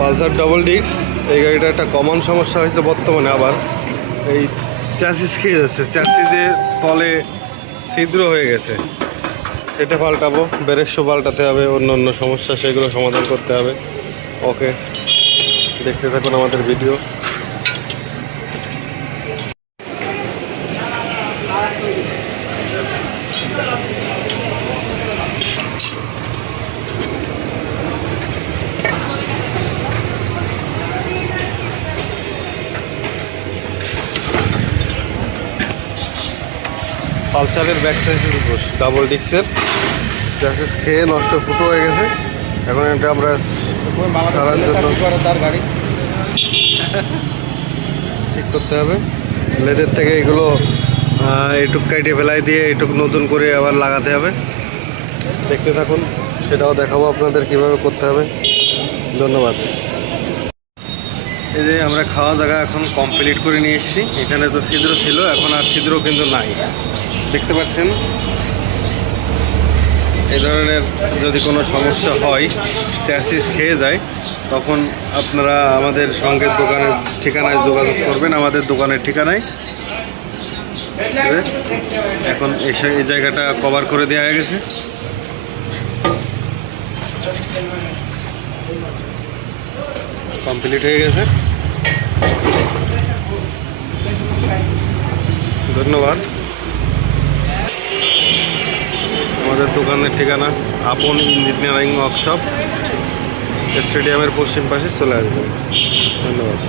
Pulsar double disc. এই গাড়িটা একটা কমন সমস্যা হয়েছে বর্তমানে আবার। এই চ্যাসিস খেয়ে যাচ্ছে। চ্যাসিসের তলে ছিদ্র হয়ে গেছে। এটা পাল্টাবো ব্রেকশো পাল্টাতে হবে, অন্য অন্য সমস্যা, সেগুলো সমাধান করতে হবে। ওকে দেখতে থাকুন আমাদের ভিডিও পালসারের ব্যাক সাইডের ডাবল ডিক্সের চ্যাসিস খেয়ে নষ্ট ফুটো হয়ে গেছে। এখন এটা আমরা সারার জন্য তার গাড়ি। ঠিক করতে হবে। লেদের থেকে এগুলো এটুক কাইটে ফেলাই দিয়ে এটুক নতুন করে আবার লাগাতে হবে। দেখতে থাকুন সেটাও দেখাবো আপনাদের কীভাবে করতে হবে। ধন্যবাদ। এই যে আমরা খাওয়া জায়গা এখন কমপ্লিট করে নিয়ে এসেছি। এখানে তো ছিদ্র ছিল, এখন আর ছিদ্র কিন্তু নাই। দেখতে পাচ্ছেন? এই ধরনের যদি কোনো সমস্যা হয় চ্যাসিস খেয়ে যায়, তখন আপনারা আমাদের সঙ্গে দোকানের ঠিকানায় যোগাযোগ করবেন, আমাদের দোকানের ঠিকানায়। এখন এসে এই জায়গাটা কভার করে দেওয়া হয়ে গেছে। কমপ্লিট হয়ে গেছে। ধন্যবাদ। আমাদের দোকানের ঠিকানা আপন ইঞ্জিনিয়ারিং ওয়ার্কশপ। স্টেডিয়ামের পশ্চিম পাশে চলে আসবেন। ধন্যবাদ।